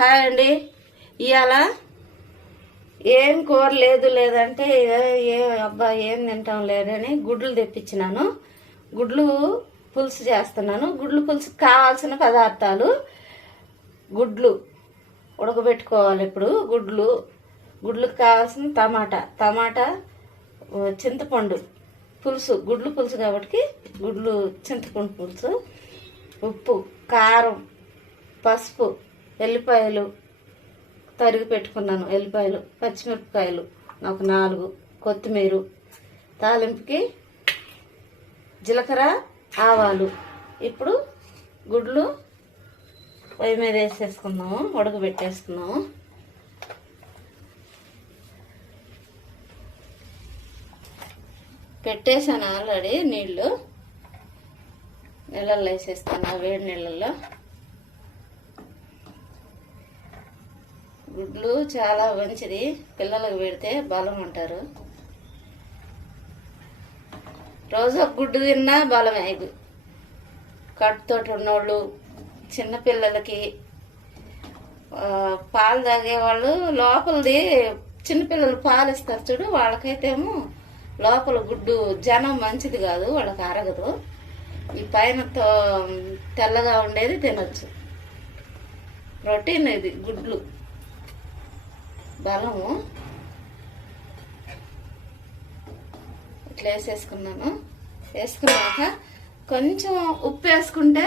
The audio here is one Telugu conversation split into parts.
హాయ్ అండి. ఇవాళ ఏం కూర లేదంటే అబ్బా ఏం తింటాం లేదని గుడ్లు తెప్పించినాను. గుడ్లు పులుసు చేస్తున్నాను. గుడ్లు పులుసు కావాల్సిన పదార్థాలు: గుడ్లు ఉడకబెట్టుకోవాలి. ఇప్పుడు గుడ్లకు కావాల్సిన టమాటా, చింతపండు పులుసు, గుడ్లు పులుసు కాబట్టి గుడ్లు చింతపండు పులుసు, ఉప్పు, కారం, పసుపు, ఎల్లిపాయలు తరిగి పెట్టుకున్నాను, ఎల్లిపాయలు, పచ్చిమిరపకాయలు నాకు 4, కొత్తిమీర, తాలింపుకి జీలకర్ర, ఆవాలు. ఇప్పుడు గుడ్లు పొయ్యి మీద వేసేసుకున్నాము, ఉడకబెట్టేసుకున్నాము. పెట్టేసాను ఆల్రెడీ నీళ్ళు, నీళ్ళల్లో వేసేస్తాను, వేడి నీళ్ళల్లో. గుడ్లు చాలా మంచిది, పిల్లలకు పెడితే బలం అంటారు. రోజు ఒక గుడ్డు తిన్నా బలమే. కడుపుతోటి ఉన్నోళ్ళు, చిన్నపిల్లలకి, పాలు తాగేవాళ్ళు, లోపలది చిన్నపిల్లలు పాలు ఇస్తారు చూడు, వాళ్ళకైతే ఏమో లోపల గుడ్డు జనం మంచిది కాదు, వాళ్ళకి అరగదు. ఈ పైన తెల్లగా ఉండేది తినొచ్చు. ప్రోటీన్ ఇది, గుడ్లు బలము. ఇట్లా వేసేసుకున్నాను. వేసుకున్నాక కొంచెం ఉప్పు వేసుకుంటే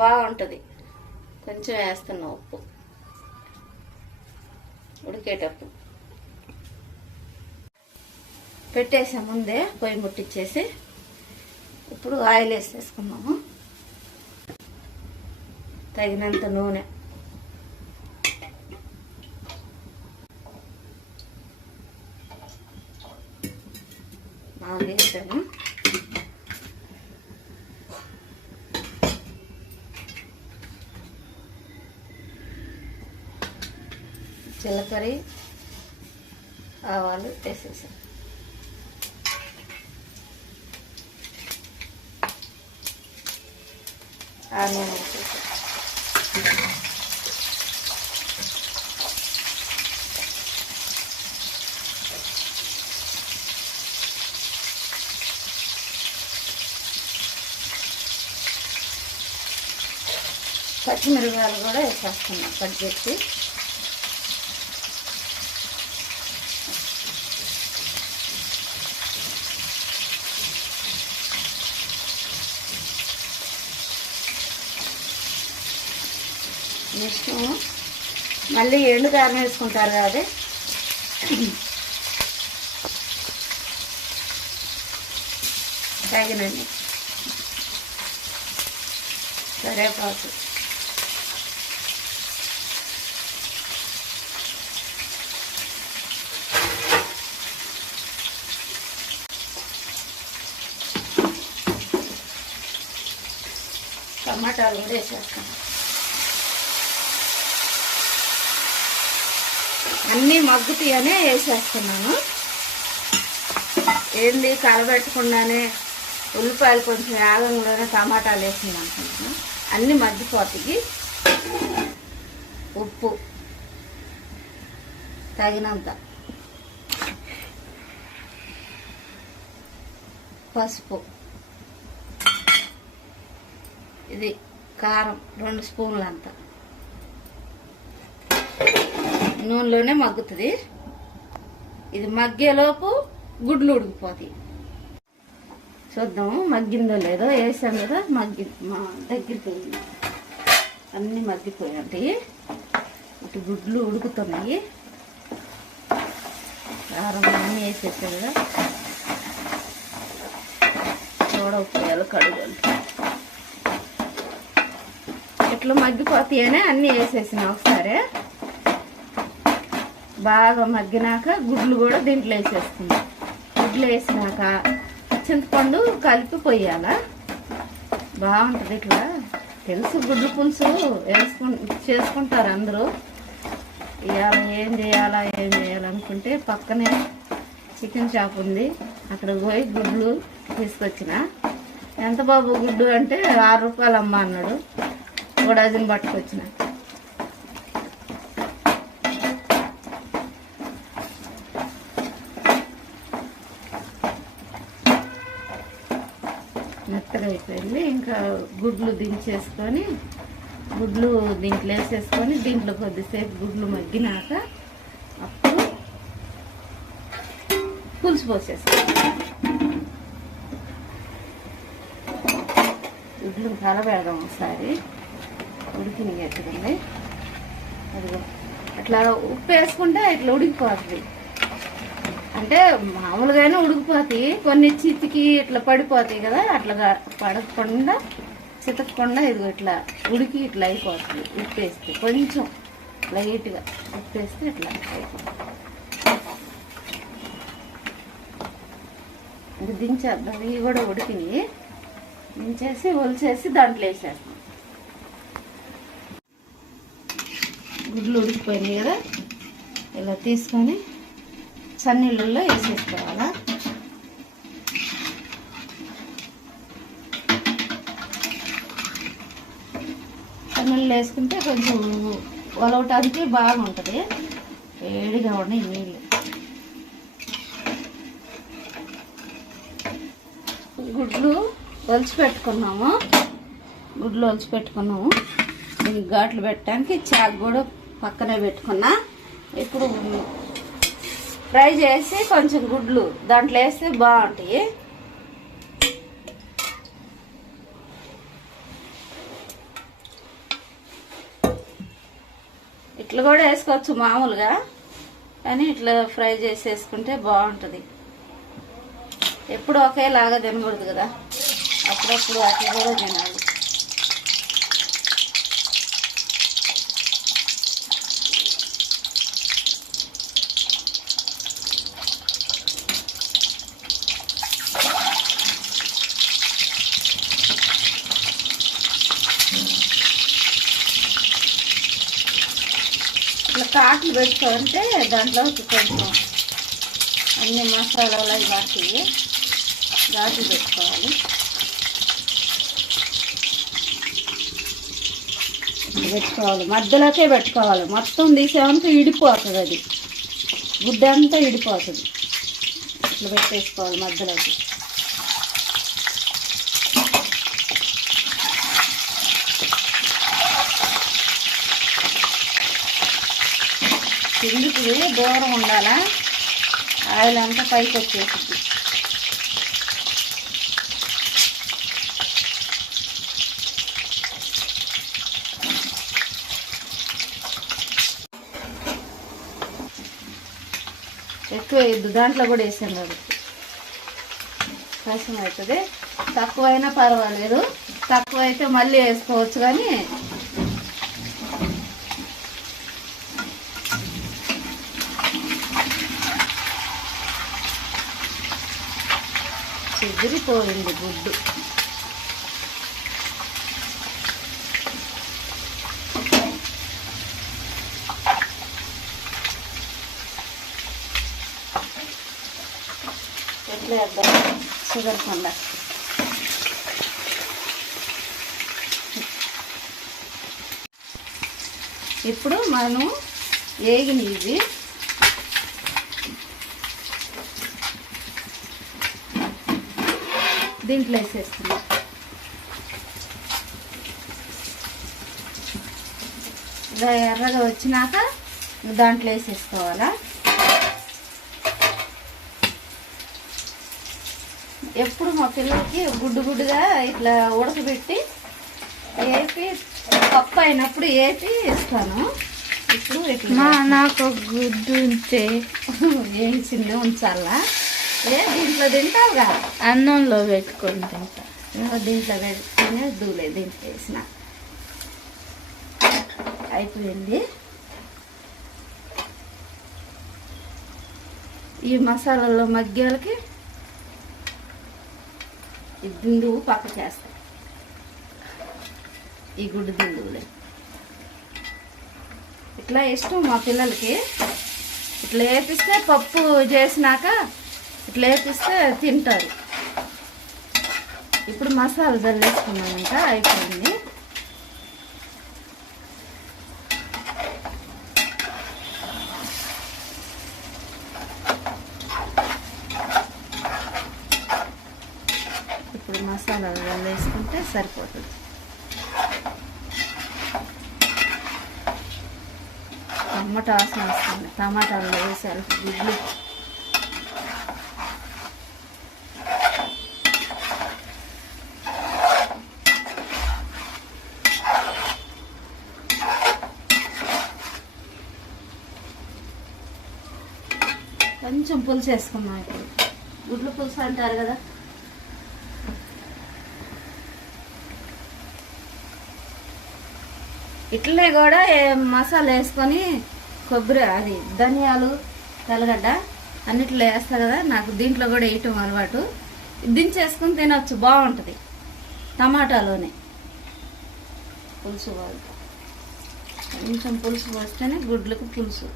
బాగుంటుంది. కొంచెం వేస్తున్నా ఉప్పు ఉడికేటప్పుడు. పెట్టేసా ముందే, పొయ్యి ముట్టించేసి. ఇప్పుడు ఆయిల్ వేసేసుకున్నాము, తగినంత నూనె, వేసాను. జీలకర్ర, ఆవాలు వేసేసాను. ఆనియన్ వేసేసాను. పచ్చిమిరపకాయలు కూడా వేసేస్తున్నాం కట్ చేసి. నెక్స్ట్ మళ్ళీ ఎండు కారం వేసుకుంటారు కదా, తగినండి కరివేపాకు, టమాటాలు కూడా వేసేస్తాను. అన్నీ మగ్గుతాయనే వేసేస్తున్నాను. ఏంది కలబెట్టకుండానే ఉల్లిపాయలు కొంచెం యాగంలోనే టమాటాలు వేసింది అనుకుంటున్నాను. అన్నీ మగ్గిపోతాయి. ఉప్పు తగినంత, పసుపు, ఇది కారం 2 స్పూన్లు అంతా. నూనెలోనే మగ్గుతుంది. ఇది మగ్గేలోపు గుడ్లు ఉడికిపోతాయి. చూద్దాము మగ్గిందో లేదో. వేసాం కదా, దగ్గరిపోయింది, అన్నీ మగ్గిపోయాయి. ఇటు గుడ్లు ఉడుకుతున్నాయి. కారం అన్నీ వేసేసాం కదా, చూడకపోయాలి కడుగులు ఇట్లా మగ్గిపోతాయనే అన్నీ వేసేసిన ఒకసారి. బాగా మగ్గినాక గుడ్లు కూడా దీంట్లో వేసేస్తుంది. గుడ్లు వేసినాక చింతపండు కలిపి పోయాల, బాగుంటుంది. ఇట్లా తెలుసు, గుడ్లు పులుసు చేసుకుంటారు అందరూ. ఇవాళ ఏం చేయాలనుకుంటే పక్కనే చికెన్ షాప్ ఉంది, అక్కడ పోయి గుడ్లు తీసుకొచ్చిన. ఎంత బాబు గుడ్డు అంటే 6 రూపాయలు అమ్మ అన్నాడు. 1 డజన్ పట్టుకొచ్చిన. అయిపోయింది. ఇంకా గుడ్లు దించేసుకొని గుడ్లు దీంట్లో వేసేసుకొని దీంట్లో కొద్దిసేపు గుడ్లు మగ్గినాక అప్పుడు పులుసు పోసేసుకోవాలి. గుడ్లు కలబెడదాం ఒకసారి. ఉడికినాయి ఎట్టుంది. అది అట్లా ఉప్పు వేసుకుంటే ఇట్లా ఉడికిపోతుంది. అంటే మామూలుగానే ఉడికిపోతాయి, కొన్ని చితికి ఇట్లా పడిపోతాయి కదా, అట్లా పడకుండా చితకకుండా ఇదిగో ఇట్లా ఉడికి ఇట్లా అయిపోతుంది. ఉప్పు వేస్తే కొంచెం లైట్గా ఉప్పు వేస్తే ఇట్లా అయిపోతుంది. ఇది దించేద్దాం. ఇవి కూడా ఉడికినాయి. దించేసి ఒలిచేసి దాంట్లో వేసేస్తాం. గుడ్లు ఉడికిపోయినాయి కదా, ఇలా తీసుకొని చన్నీళ్ళల్లో వేసేసుకోవాలా. చన్నీళ్ళు వేసుకుంటే కొంచెం ఒలవటానికి బాగుంటుంది. వేడిగా ఉన్నాయి నీళ్ళు. గుడ్లు ఒలిచిపెట్టుకున్నాము. దీనికి ఘాట్లు పెట్టడానికి చాకు కూడా పక్కనే పెట్టుకున్నా. ఇప్పుడు ఫ్రై చేసి కొంచెం గుడ్లు దాంట్లో వేస్తే బాగుంటాయి. ఇట్లా కూడా వేసుకోవచ్చు మామూలుగా, కానీ ఇట్లా ఫ్రై చేసి వేసుకుంటే బాగుంటుంది. ఎప్పుడు ఒకేలాగా తినకూడదు కదా, అప్పుడప్పుడు అట్లా కూడా తినాలి. ఇట్లా కాట్లు పెట్టుకుంటే దాంట్లో కొంచెం అన్ని మసాలాలు అవి పడతాయి. ఘాట్లు పెట్టుకోవాలి. మధ్యలోకే పెట్టుకోవాలి. మొత్తం తీసేమంతా ఇడిపోతుంది, అది గుడ్డ అంతా ఇడిపోతుంది. ఇట్లా పెట్టేసుకోవాలి మధ్యలోకి. కిందికి దూరం ఉండాలా, ఆయిల్ అంతా పైకి వచ్చేసింది. ఎక్కువ వేయద్దు, దాంట్లో కూడా వేసాను కాబట్టి కష్టం అవుతుంది. తక్కువైనా పర్వాలేదు, తక్కువ అయితే మళ్ళీ వేసుకోవచ్చు. కానీ చిదిరిపోయింది గుడ్డు. ఎట్లా వేద్దాం షుగర్ కొండ. ఇప్పుడు మనం వేగిన ఇవి దీంట్లో వేసేస్తున్నాం. ఇలా ఎర్రగా వచ్చినాక దాంట్లో వేసేసుకోవాలా. ఎప్పుడు మా పిల్లలకి గుడ్డుగా ఇట్లా ఉడకబెట్టి వేపి పప్పు అయినప్పుడు వేపి ఇస్తాను. ఇప్పుడు ఇట్లా నాకు గుడ్డు ఉంటే వేసింది ఉంచాలా. దీంట్లో తింటావుగా, అన్నంలో పెట్టుకొని తింటా. దీంట్లో పెట్టుకుని దూలే దీంట్లో వేసిన అయిపోయింది. ఈ మసాలాలో మగ్గాలకి ఈ దిండువు పక్క చేస్తా. ఈ గుడ్డు దిండువులే ఇట్లా ఇష్టం మా పిల్లలకి. ఇట్లా వేపిస్తే పప్పు చేసినాక ఇట్లా వేపిస్తే తింటారు. ఇప్పుడు మసాలా జల్లేసుకున్నాక అయిపోయింది. ఇప్పుడు మసాలా జల్లేసి వేసుకుంటే సరిపోతుంది. టమాటా వాసన వస్తుంది. టమాటాలు వేసారు గుడ్లు. కొంచెం పులుసు వేసుకున్నాం. ఇప్పుడు గుడ్లు పులుసు అంటారు కదా, ఇట్లనే కూడా మసాలా వేసుకొని కొబ్బరి అది ధనియాలు తెల్లగడ్డ అన్నిట్లో వేస్తా కదా, నాకు దీంట్లో కూడా వేయటం అలవాటు. దించేసుకొని తినొచ్చు, బాగుంటుంది. టమాటాలోనే పులుసు కొంచెం పులుసు పోస్తేనే గుడ్లకు పులుసు.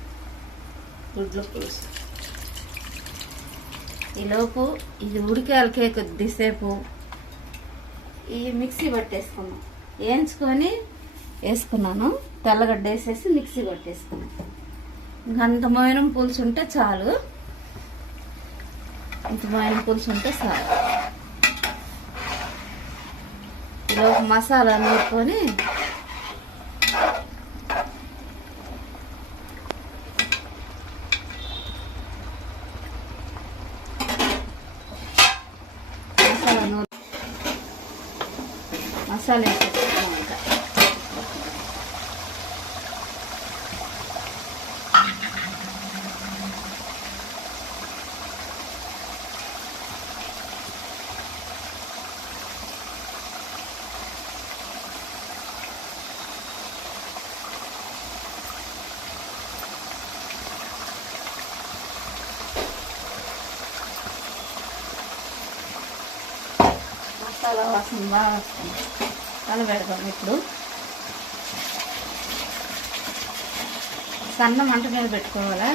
గుడ్ల పులుసు ఈలోపు ఇది ఉడికాలకే కొద్దిసేపు ఈ మిక్సీ పట్టేసుకున్నాం. వేయించుకొని వేసుకున్నాను. తెల్లగడ్డ వేసేసి మిక్సీ పట్టేసుకున్నాను. ఇంకంత మోయినం పులుసు ఉంటే చాలు. ఇంత మోయినం పులుసు ఉంటే చాలు. ఈలోపు మసాలా నూరుకొని మసాలా వేసేసుకున్నాం. ఇంకా మసాలా వాసన బాగా వస్తుంది. కలబెడతాం. ఇప్పుడు సన్న మంట మీద పెట్టుకోవాలా.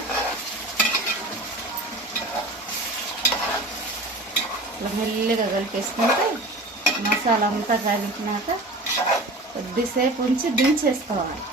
ఇట్లా మెల్లిగా కలిపేసుకుంటే మసాలా అంతా కలిపినాక కొద్దిసేపు ఉంచి దించేసుకోవాలి.